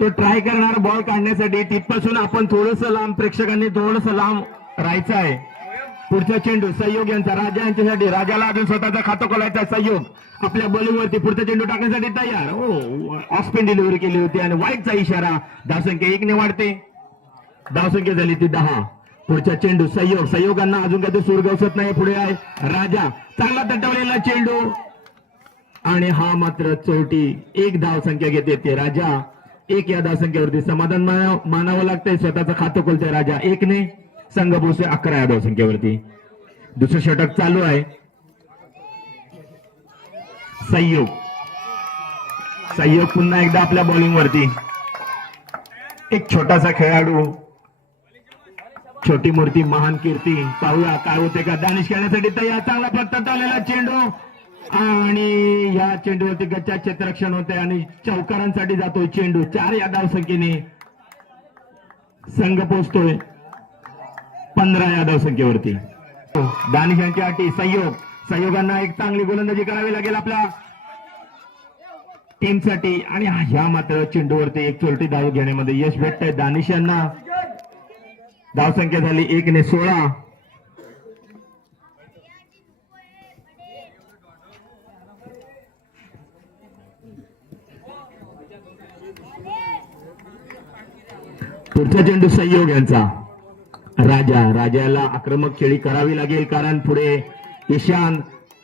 तो ट्राय करणार बॉल काढण्यासाठी. तिथपासून आपण थोडस लांब, प्रेक्षकांनी थोडस लांब राहायचं आहे. पुढचा चेंडू सहयोग यांचा, राजा यांच्यासाठी. राजाला अजून स्वतःचा खातं खोलायचा. सहयोग आपल्या बॉलिंगवरती पुढचा चेंडू टाकण्यासाठी तयार. ऑफ स्पिन डिलिव्हरी केली होती आणि वाईटचा इशारा. धावसंख्या 1 ने वाढते. धावसंख्या झाली ती 10. पुढचा चेंडू सहयोग, सहयोगांना अजून काही सूर गवसत नाही. पुढे आहे राजा, चांगला तटवलेला चेंडू आणि हा मात्र चौटी. 1 धावसंख्या घेते ते राजा. 1 या धावसंख्येवरती समाधान मानावं लागतंय. स्वतःचं खातं खोलतोय राजा 1 ने. संघ पोहोचतोय 11 या धावसंख्येवरती. दुसरं षटक चालू आहे. सहयोग, सहयोग पुन्हा एकदा आपल्या बॉलिंग वरती. एक छोटासा खेळाडू, छोटी मूर्ती महान कीर्ती. पाहूया काय होते का. दानिश खेळण्यासाठी तयार. चांगला प्रत्यालेला चेंडू आणि या चेंडूवरती गच्चा क्षेत्ररक्षण होते आणि चौकारांसाठी जातोय चेंडू. 4 या धावसंख्येने संघ पोहोचतोय 15 या धावसंख्येवरती. दानिश यांची अटी. सहयोग, सहयोगांना एक चांगली गोलंदाजी करावी लागेल आपल्या टीमसाठी आणि ह्या मात्र चेंडूवरती एक चोरटी धाव घेण्यामध्ये यश भेटतंय दानिश यांना. धावसंख्या झाली 1 ने 16. पुढचा चेंडू सहयोग यांचा. राजा, राजाला आक्रमक खेळी करावी लागेल कारण पुढे ईशान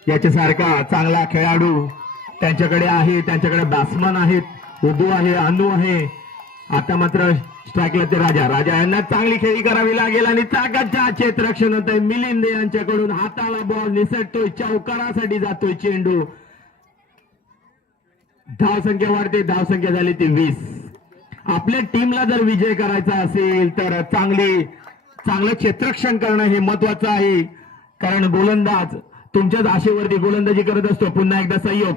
याच्यासारखा चांगला खेळाडू त्यांच्याकडे आहे. त्यांच्याकडे बॅट्समन आहेत, उदू आहे, अनु आहे. आता मात्र स्ट्राईकला ते राजा. राजा यांना चांगली खेळी करावी लागेल आणि ताकदच्या क्षेत्ररक्षण होत आहे. मिलिंद यांच्याकडून हाताला बॉल निसटतोय. चौकारासाठी जातोय चेंडू. धावसंख्या वाढते. धावसंख्या झाली ती 20. आपल्या टीमला जर विजय करायचा असेल तर चांगलं क्षेत्ररक्षण करणं हे महत्वाचं आहे कारण गोलंदाज तुमच्याच आशेवरती गोलंदाजी करत असतो. पुन्हा एकदा सहयोग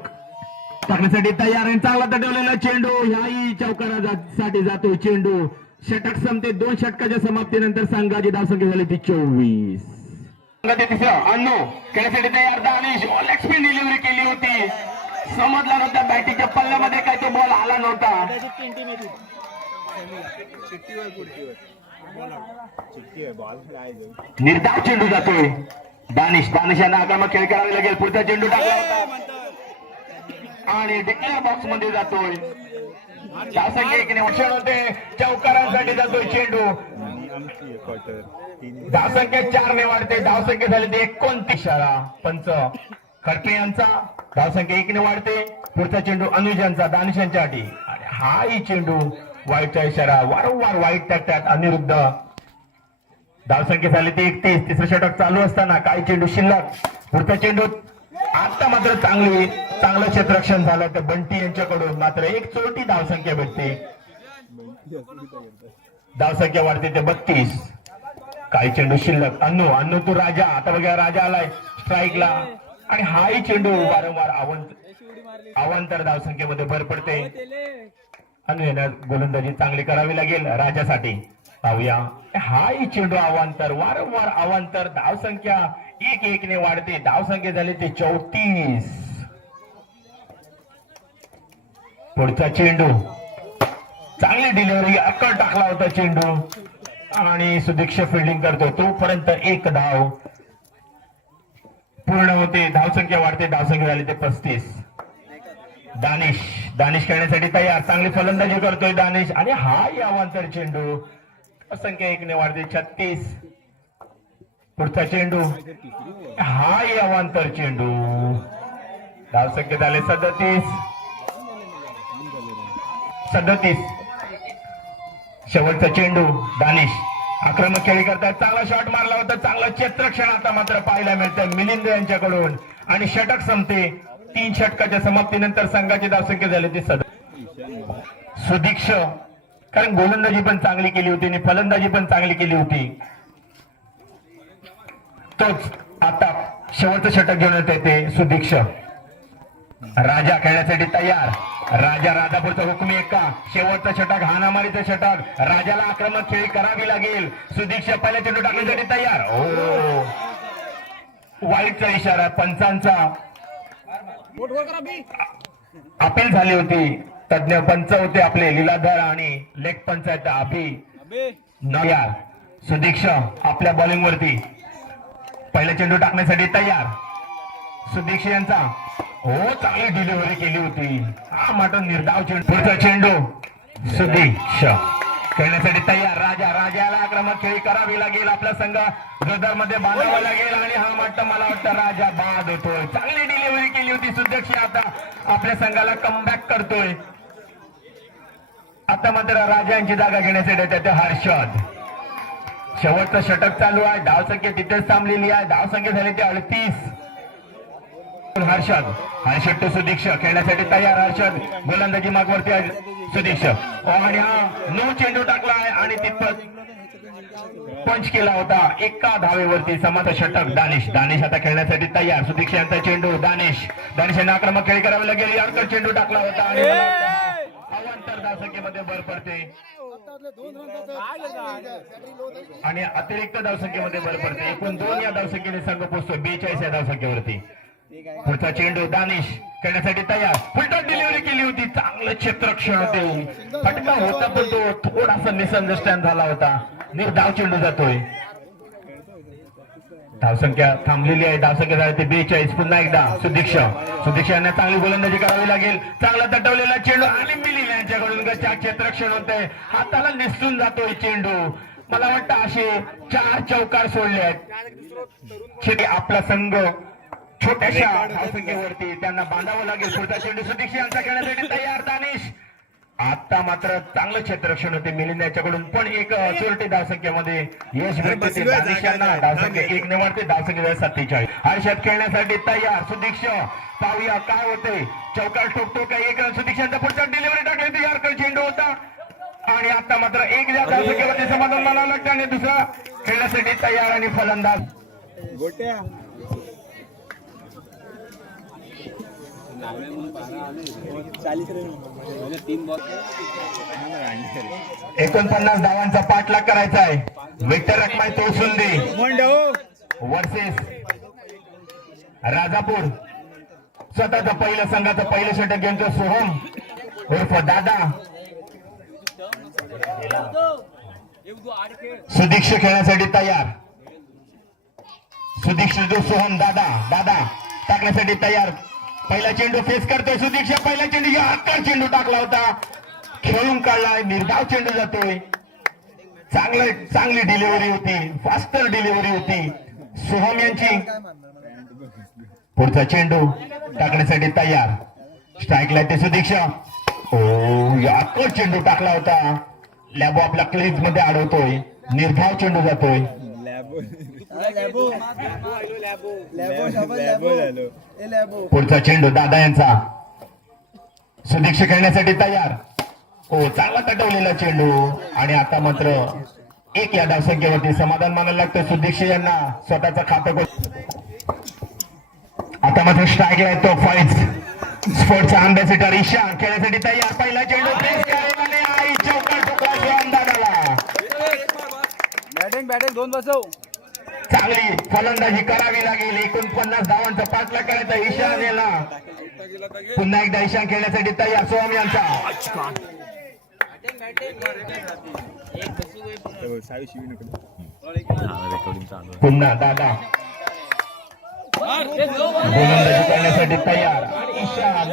टाकण्यासाठी तयार आहे. चांगला तटवलेला चेंडू. ह्याही चौकारासाठी जातो चेंडू. षटक संपते. 2 षटकाच्या समाप्तीनंतर संघाची धावसंख्या झाली ती 24. अण्णू खेळण्यासाठी तयार. दानिश लेग स्पिन डिलिव्हरी केली होती. समजला नव्हता बॅटिंगच्या पल्ल्यामध्ये काय तो बॉल आला नव्हता. निर्धाव चेंडू जातोय. दानिश, दानिश यांना आक्रमक खेळ करावे लागेल. पुढचा चेंडू टाकला होता आणि डिक्लेअर बॉक्स मध्ये जातोय. धावसंख्या 1 ने वर्षण होते. चौकारांसाठी जातोय चेंडू. धावसंख्या 4 ने वाढते. धावसंख्या झाली ते 29. इशारा पंच खडके यांचा. धावसंख्या 1 ने वाढते. पुढचा चेंडू अनुज यांचा, दानिश यांच्या अटी आणि हाही चेंडू. वाईटचा इशारा. वारंवार वाईट टाकतात अनिरुद्ध. धावसंख्या झाली ते 31. तिसरं षटक चालू असताना काही चेंडू शिल्लक. पुढचा चेंडू आता मात्र चांगलं क्षेत्ररक्षण झालं तर बंटी यांच्याकडून. मात्र एक चोरटी धावसंख्या भेटते. धावसंख्या वाढते ते 32. काही चेंडू शिल्लक. अन्नू तू राजा. आता बघा राजा आलाय स्ट्राईकला आणि हाही चेंडू वारंवार अवांतर धावसंख्येमध्ये भर पडते. अन्नू यांना गोलंदाजी चांगली करावी लागेल राजासाठी. पाहूया हाही चेंडू अवांतर, वारंवार अवांतर. धावसंख्या 1 ने वाढते. धावसंख्या झाली ते 34. पुढचा चेंडू. चांगली डिलिव्हरी. अक्कल टाकला होता चेंडू आणि सुदीक्ष फिल्डिंग करतो. तोपर्यंत 1 धाव पूर्ण होते. धावसंख्या वाढते. धावसंख्या झाली ते 35. दानिश खेळण्यासाठी तयार. चांगली फलंदाजी करतोय दानिश आणि हाही अवांतर चेंडू. संख्या 1 ने वाढते 36. पुढचा चेंडू. हाही अवांतर चेंडू. धावसंख्या झाले 37. शेवटचा चेंडू. दानिश आक्रमक खेळी करतात. चांगला शॉट मारला होता. चांगलं क्षेत्ररक्षण आता मात्र पाहायला मिळतं मिलिंद यांच्याकडून आणि षटक संपते. 3 षटकाच्या समाप्तीनंतर संघाची धावसंख्या झाली ती 37. सुदीक्ष कारण गोलंदाजी पण चांगली केली होती आणि फलंदाजी पण चांगली केली होती. तोच आता शेवटचं षटक घेऊन येते ते सुदीक्ष. राजा खेळण्यासाठी तयार. राजा राजापूरचा हुकमी एक्का. शेवटचं षटक हाणामारीचं षटक. राजाला आक्रमक खेळी करावी लागेल. सुदीक्ष पहिल्या चेंडू टाकण्यासाठी तयार. वाईटचा इशारा पंचांचा. अपील झाली होती. तज्ञ पंच होते आपले लीलाधर आणि लेग पंच आहेत अभि नयार. सुदीक्ष आपल्या बॉलिंग वरती पहिला चेंडू टाकण्यासाठी तयार. सुदीक्ष यांचा हो चांगली डिलिव्हरी केली होती. हा मात्र निर्धाव चेंडू. पुढचा चेंडू सुदीक्ष खेळण्यासाठी तयार. राजाला आक्रमक खेळी करावी लागेल. आपला संघ जोरदारमध्ये बांधावा लागेल आणि हा मात्र मला वाटतं राजा बाद होतोय. चांगली डिलिव्हरी केली होती सुदीक्ष. आता आपल्या संघाला कमबॅक करतोय. आता मात्र राजांची जागा घेण्यासाठी त्याचे हर्षद. शेवटचं षटक चालू आहे. धावसंख्या तिथेच थांबलेली आहे. धावसंख्या झाली ती 38. हर्षद टू सुदीक्ष खेळण्यासाठी तयार. हर्षद गोलंदाजी मागवरती आहे. सुदीक्ष आणि हा नो चेंडू टाकला आहे आणि तिथं पंच केला होता. एका धावेवरती समाप्त षटक. दानिश आता खेळण्यासाठी तयार. सुदीक्ष यांचा चेंडू. दानिश यांना आक्रमक खेळी करावी लागेल. यारकर चेंडू टाकला होता आणि अवांतर धावसंख्येमध्ये भर पडते आणि अतिरिक्त धावसंख्येमध्ये भर पडते. एकूण 2 या धावसंख्येने संघ पोहोचतो 42 या धावसंख्येवरती. पुढचा चेंडू. दानिश खेळण्यासाठी तयार. फुलटॉस डिलिव्हरी केली होती. चांगलं क्षेत्ररक्षण होते. फटका होता पण तो थोडासा मिसअंडरस्टँड झाला होता. निर्धाव चेंडू जातोय. धावसंख्या थांबलेली आहे. धावसंख्या झाली ते 42. पुन्हा एकदा सुदीक्ष यांना चांगली गोलंदाजी करावी लागेल. चांगला तटवलेला चेंडू आणि मिलिंद यांच्याकडून क्षेत्ररक्षण होतंय. हाताला निसटून जातोय चेंडू. मला वाटतं असे 4 चौकार सोडले आहेत. आपला संघ छोट्याशा धावसंख्येवरती त्यांना बांधावं लागेल. पुढचा चेंडू सुदीक्ष यांचा खेळण्यासाठी तयार. दानिश आता मात्र चांगलं क्षेत्ररक्षण होते मिलिंद याच्याकडून पण एक चोरटी धावसंख्येमध्ये यश भेटते. दानिश यांना धावसंख्या 1 ने वाढते. धावसंख्या 47. हर्षद खेळण्यासाठी तयार. सुदीक्ष पाहूया काय होते. चौकार ठोकतो का? 1 रन सुदीक्ष यांचा. पुढचा डिलिव्हरी टाकली यारकर चेंडू होता आणि आता मात्र 1 धावसंख्येवरती समाधान मानावं लागतं आणि दुसरा खेळण्यासाठी तयार आणि फलंदाज. एकोणपन्नास धावांचा पाठलाग करायचा आहे. Victor Rakhmai Tolsunde versus Rajapur. स्वतःचं पहिलं संघाचं पहिलं षटक घेतो सोहम उर्फ दादा. सुदीक्ष खेळण्यासाठी तयार. सुदीक्ष जो सोहम दादा टाकण्यासाठी तयार. पहिला चेंडू फेस करतोय सुदीक्ष. पहिला चेंडू चेंडू टाकला होता. खेळून काढलाय. निर्धाव चेंडू जातोय. चांगली डिलिव्हरी होती. फास्टर डिलिव्हरी होती सोहम यांची. पुढचा चेंडू टाकण्यासाठी तयार. स्ट्राईकला ते सुदीक्ष. चेंडू टाकला होता. लॅबो आपला क्लीज मध्ये अडवतोय. निर्धाव चेंडू जातोय. पुढचा चेंडू दादा यांचा. सुदीक्ष खेळण्यासाठी तयार. चांगला तटवलेला चेंडू आणि आता मात्र 1 या धावसंख्येवरती समाधान मानायला लागतं सुदीक्ष यांना. स्वतःचा खातं. आता मात्र स्ट्राईक आहे तो फाईट स्पोर्टचा अँबॅसिडर ईशान खेळण्यासाठी तयार. पहिला चेंडू फेस करायला आई चौकार ठोकला सोहम दादाला. बॅटिंग 2 बसव. चांगली फलंदाजी करावी लागेल. 49 धावांचा पाठलाग करायचा ईशान याला. पुन्हा एकदा ईशान खेळण्यासाठी तयार. सोहम यांचा. पुन्हा दादा गोलंदाजी करण्यासाठी तयार. ईशान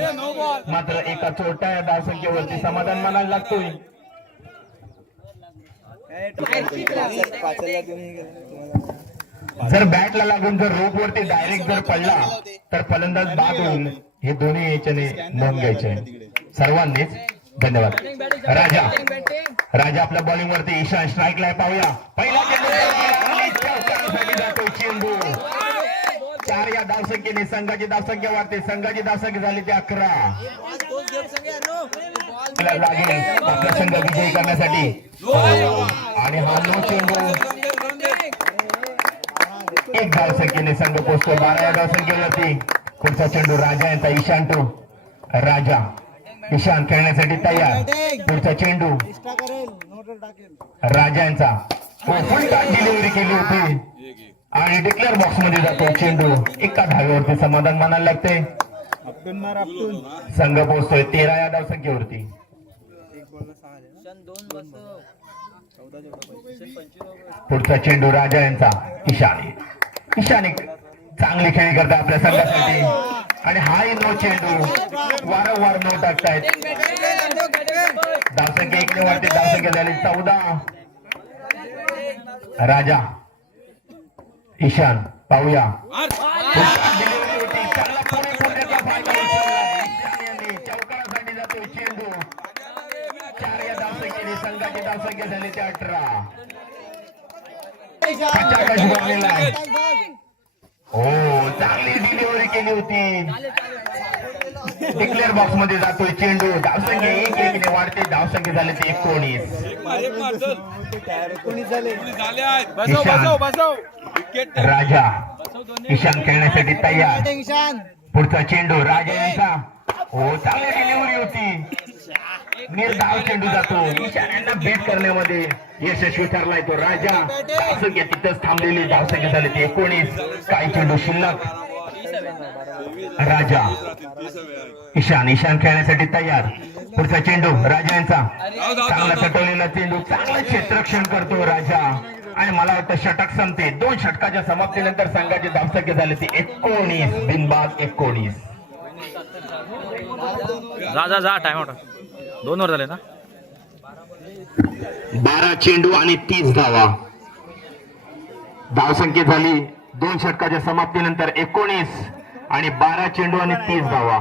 मात्र एका छोट्या धावसंख्येवरती समाधान मानायला लागतोय. जर बॅटला लागून जर रोप वरती डायरेक्ट जर पडला तर फलंदाज बाद होईल. हे दोन्ही याच्याने नोंद घ्यायचे सर्वांनीच. धन्यवाद. राजा आपल्या बॉलिंग वरती. ईशान स्ट्राईकला आहे. पाहूया. पहिला चेंडू 4 या धावसंख्येने संघाची धावसंख्या वाढते. संघाची धावसंख्या झाली ते 11. लागेल आपला संघ विजयी करण्यासाठी आणि हा नो चेंडू 1 धावसंख्येने संघ पोहोचतो 12 या धावसंख्येवरती. पुढचा चेंडू राजा यांचा. ईशान टू राजा. ईशान खेळण्यासाठी तयार. पुढचा चेंडू राजा यांचा. फुल डिलिव्हरी केली होती आणि डिक्लेअर बॉक्स मध्ये जातो चेंडू. एका धावेवरती समाधान मानायला लागते. संघ पोहोचतोय 13 या धावसंख्येवरती. पुढचा चेंडू राजा यांचा. ईशान चांगली खेळी करतात आपल्या संघासाठी आणि हाही नो चेंडू वारंवार नो टाकतायत. धावसंख्या 1 ने वाढते. धावसंख्या झाली 14. राजा ईशान पाहूया. चौकारासाठी जातो चेंडू. 4 या धावसंख्येने संघाची धावसंख्या झाली 18. बनलेला आहे. हो चांगली डिलिव्हरी केली होती. डिक्लेअर बॉक्स मध्ये जातोय चेंडू. धावसंख्या 1 ने वाढते. धावसंख्या झाली 19. राजा ईशान खेळण्यासाठी तयार. पुढचा चेंडू राजा यांचा. हो चांगली डिलिव्हरी होती. निर्धाव चेंडू जातो. ईशान यांना बेट करण्यामध्ये यशस्वी ठरलाय तो राजा. धावसंख्या तिथंच थांबलेली. धावसंख्या झाली 19. काही चेंडू शिल्लक. राजा ईशान खेळण्यासाठी तयार. पुढचा चेंडू राजा यांचा. चांगला तटवलेला चेंडू. चांगलं क्षेत्ररक्षण करतो राजा आणि मला वाटतं षटक संपते. 2 षटकाच्या समाप्तीनंतर संघाची धावसंख्या झाली ती 19. बिनबाद 19. जा टाइम आउट. 2 ओव्हर झाले ना. 12 चेंडू आणि 30 धावा. धावसंख्या झाली 2 षटकाच्या समाप्तीनंतर 19 आणि 12 चेंडू आणि 30 धावा.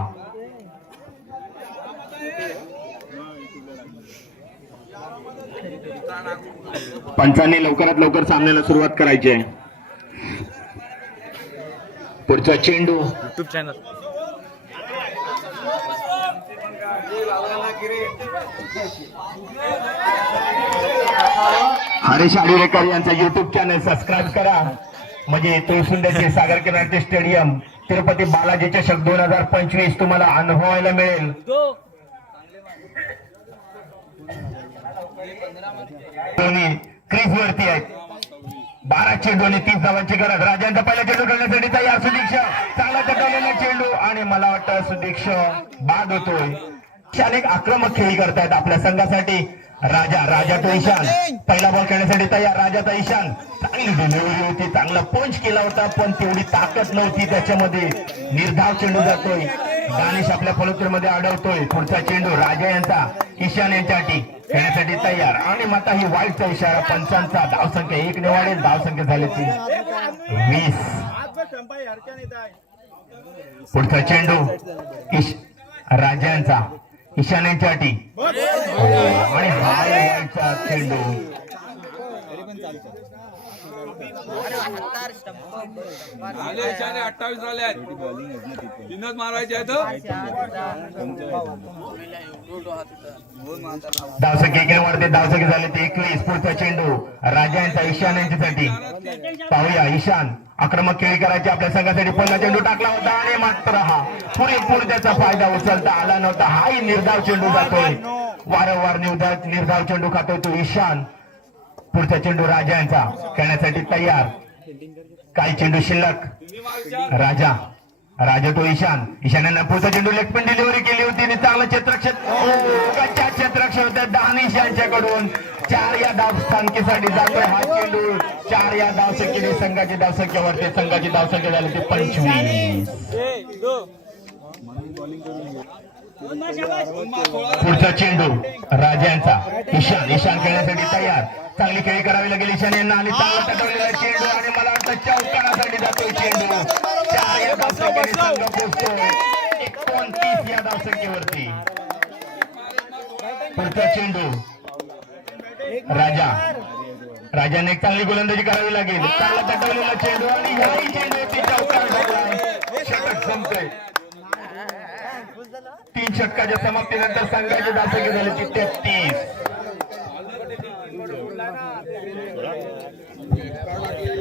पंचांनी लवकरात लवकर सामन्याला सुरुवात करायची आहे. पुढचा चेंडू युट्यूब चॅनल हरीश आडिरेकर यांचा युट्यूब चॅनल सबस्क्राईब करा. म्हणजे तुळसुंड्याचे सागर किनारचे स्टेडियम तिरुपती बालाजी चषक 2025 तुम्हाला अनुभवायला मिळेल. क्रीज वरती आहेत. 12 चेंडू आणि 30 धावांची गरज. राजांचा पहिला चेंडू करण्यासाठी तयार. सुदीक्षा चांगला तटवलेला चेंडू आणि मला वाटतं सुदीक्षा बाद होतोय. ईशान एक आक्रमक खेळी करतायत आपल्या संघासाठी. राजा तो ईशान पहिला बॉल खेळण्यासाठी तयार. राजाचा ईशान. चांगली डिलिव्हरी होती. चांगला पंच केला होता पण तेवढी ताकद नव्हती त्याच्यामध्ये. निर्धाव चेंडू जातोय. दानिश आपल्या फलुत्रीमध्ये अडवतोय. पुढचा चेंडू राजा यांचा. ईशान यांच्यासाठी खेळण्यासाठी तयार आणि माता ही वाईटचा इशारा पंचांचा. धावसंख्या 1 ने वाढेल. धावसंख्या झाली ती 20. पुढचा चेंडू राजा यांचा. ईशान यांच्यासाठी आणि हा वाईटचा चेंडू. आले 28 झाले आहेत. 3च मारायचे आहेत. धावसंख्या 1 वाढते. धावसंख्या झाली ते 21. पुढचा चेंडू राजा यांचा. ईशान यांच्यासाठी पाहूया. ईशान आक्रमक खेळी करायची आपल्या संघासाठी. पहिला चेंडू टाकला होता आणि मात्र हा पुरेपूर त्याचा फायदा उचलता आला नव्हता. हाही निर्धाव चेंडू जातोय. वारंवार निर्धाव चेंडू खातोय तो ईशान. पुढचा चेंडू राजा यांचा. खेळण्यासाठी तयार. काही चेंडू शिल्लक. राजा तो ईशान यांना पुढचा चेंडू लेग स्पिन डिलिव्हरी केली होती आणि चांगलं क्षेत्ररक्षण होतं दानिश यांच्याकडून. 4 या धावसंख्येसाठी जातोय हा चेंडू. 4 या धावसंख्येने संघाची धावसंख्या वाढते. संघाची धावसंख्या झाली ती 25. पुढचा चेंडू राजा यांचा. ईशान खेळण्यासाठी तयार. चांगली खेळी करावी लागेल ईशान यांना आणि चांगला तटवलेला चेंडू आणि मला वाटतं चौकारासाठी जातोय चेंडू. 4 या धावसंख्येने संघ पोहोचतोय 29 या धावसंख्येवरती. पुढचा चेंडू राजाने एक चांगली गोलंदाजी करावी लागेल. चांगला तटवलेला चेंडू आणि ह्याही चेंडूवरती चौकार टाकलाय. षटक संपतोय. 3 षटकाच्या समाप्तीनंतर संघाची धावसंख्या झाली ती 33.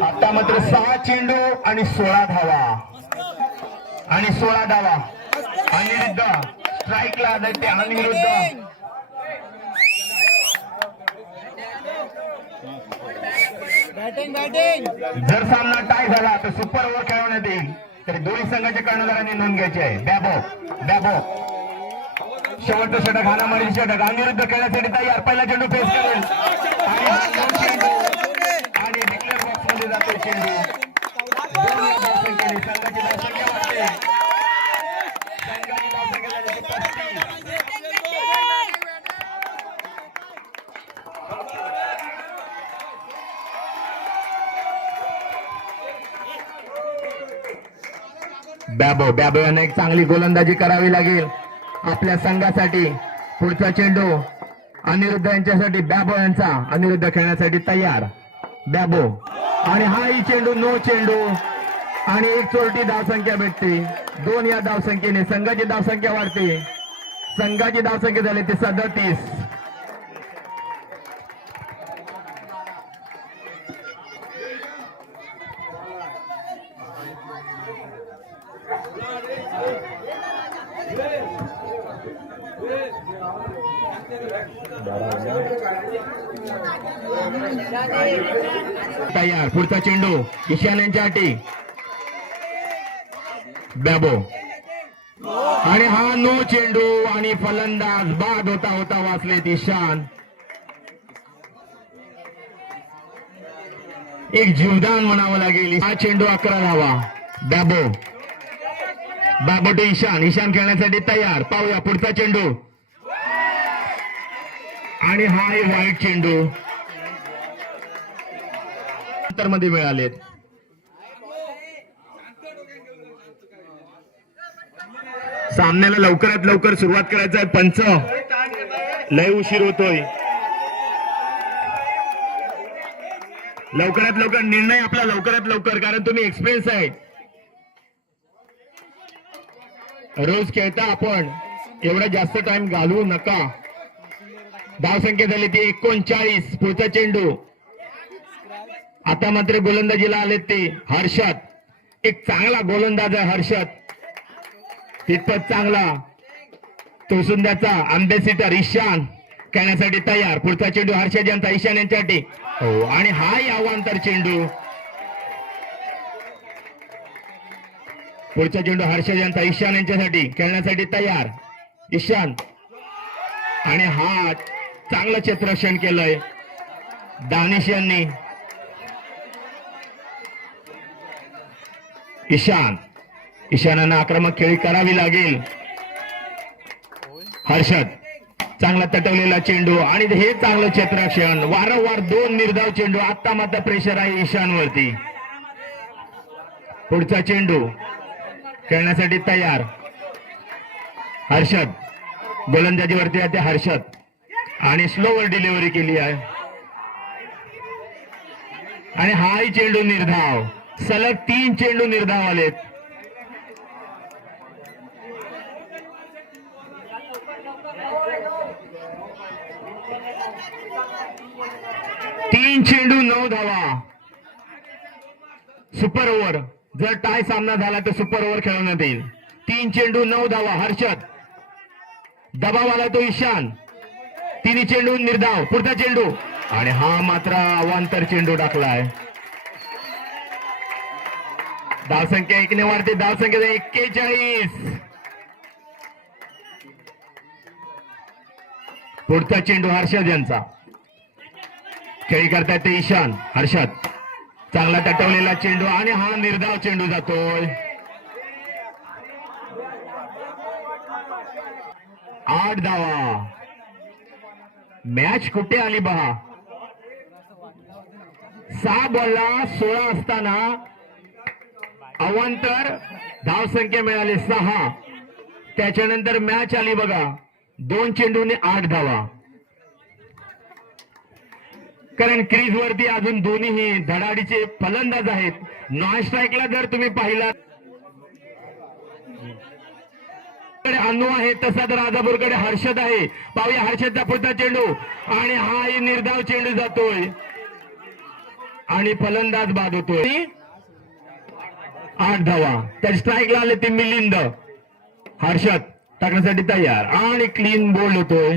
आता मात्र 6 चेंडू आणि 16 धावा. अनिरुद्ध स्ट्राईकला जाते. अनिरुद्ध जर सामना टाय झाला तर सुपर ओव्हर खेळवण्यात येईल. तरी दोन्ही संघाच्या कर्णधारांनी नोंद घ्यायची आहे. वैभव बॅबो शेवटचा षटक हाणामारी षटक अनिरुद्ध खेळण्यासाठी तयार पहिला चेंडू फेस करेल आणि डिक्लेअर बॉक्स मध्ये जातो चेंडू संघाची धावसंख्या वाढते संघाची धावसंख्या झाली 35 बॅबो यांना एक चांगली गोलंदाजी करावी लागेल आपल्या संघासाठी पुढचा चेंडू अनिरुद्ध यांच्यासाठी बॅबो यांचा अनिरुद्ध खेळण्यासाठी तयार बॅबो आणि हाही चेंडू नो चेंडू आणि एक चोरटी धावसंख्या भेटते 2 या धावसंख्येने संघाची धावसंख्या वाढते संघाची धावसंख्या झाली ते 37 तयार पुढचा चेंडू ईशान यांच्या अटी बॅबो आणि हा नो चेंडू आणि फलंदाज बाद होता होता वाचलेत ईशान एक जीवदान म्हणावं लागेल हा चेंडू 11 धावा बॅबो टू ईशान खेळण्यासाठी तयार पाहूया पुढचा चेंडू आणि हा वाईट चेंडू मध्ये मिळालेत सामन्याला लवकरात लवकर सुरुवात करायचं आहे पंच लय उशीर होतोय लवकरात लवकर निर्णय आपला लवकरात लवकर कारण तुम्ही एक्सपिरियन्स आहे रोज खेळता आपण एवढा जास्त टाइम घालवू नका धावसंख्या झाली ती 39 पुढचा चेंडू आता मात्र गोलंदाजीला आले ते हर्षद एक चांगला गोलंदाज आहे हर्षद तितपत चांगला तोसुंद्याचा अम्बेसिडर ईशान खेळण्यासाठी तयार पुढचा चेंडू हर्षद यांचा ईशान यांच्यासाठी हो आणि हाही अवांतर चेंडू पुढचा चेंडू हर्षद यांचा ईशान यांच्यासाठी खेळण्यासाठी तयार ईशान आणि हा चांगलं क्षेत्ररक्षण केलंय दानिश यांनी ईशानांना आक्रमक खेळी करावी लागेल हर्षद चांगला तटवलेला चेंडू आणि हे चांगलं क्षेत्ररक्षण वारंवार 2 निर्धाव चेंडू आता मात्र प्रेशर आहे ईशानवरती पुढचा चेंडू खेळण्यासाठी तयार हर्षद गोलंदाजीवरती आहे ते हर्षद आणि स्लोवर डिलिव्हरी केली आहे आणि हाही चेंडू निर्धाव सलग 3 चेंडू निर्धाव आलेत तीन चेंडू 9 धावा सुपर ओव्हर जर टाय सामना झाला तर सुपर ओव्हर खेळवण्यात येईल 3 चेंडू 9 धावा हर्षद दबाव आला तो ईशान 3 चेंडू निर्धाव पुढचा चेंडू आणि हा मात्र अवांतर चेंडू टाकलाय धावसंख्या 1 ने वाढते धावसंख्या 41 पुढचा चेंडू हर्षद यांचा खेळी करतायत ते ईशान हर्षद चांगला तटवलेला चेंडू आणि हा निर्धाव चेंडू जातोय 8 धावा मॅच कुठे आली पहा 6 बॉलला 16 असताना अवांतर धावसंख्या मिळाली 6 त्याच्यानंतर मॅच आली बघा 2 चेंडूने 8 धावा कारण क्रीज वरती अजून दोन्हीही धडाडीचे फलंदाज आहेत नॉन स्ट्राईकला जर तुम्ही पाहिला अनु आहे तसा तर राजापूरकडे हर्षद आहे पाहूया हर्षदचा पुढचा चेंडू आणि हाही निर्धाव चेंडू जातोय आणि फलंदाज बाद होतोय 8 धावा तर स्ट्राईकला आले ते मिलिंद हर्षद टाकण्यासाठी तयार आणि क्लीन बोल्ड होतोय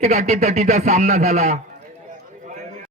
एक अटीतटीचा सामना झाला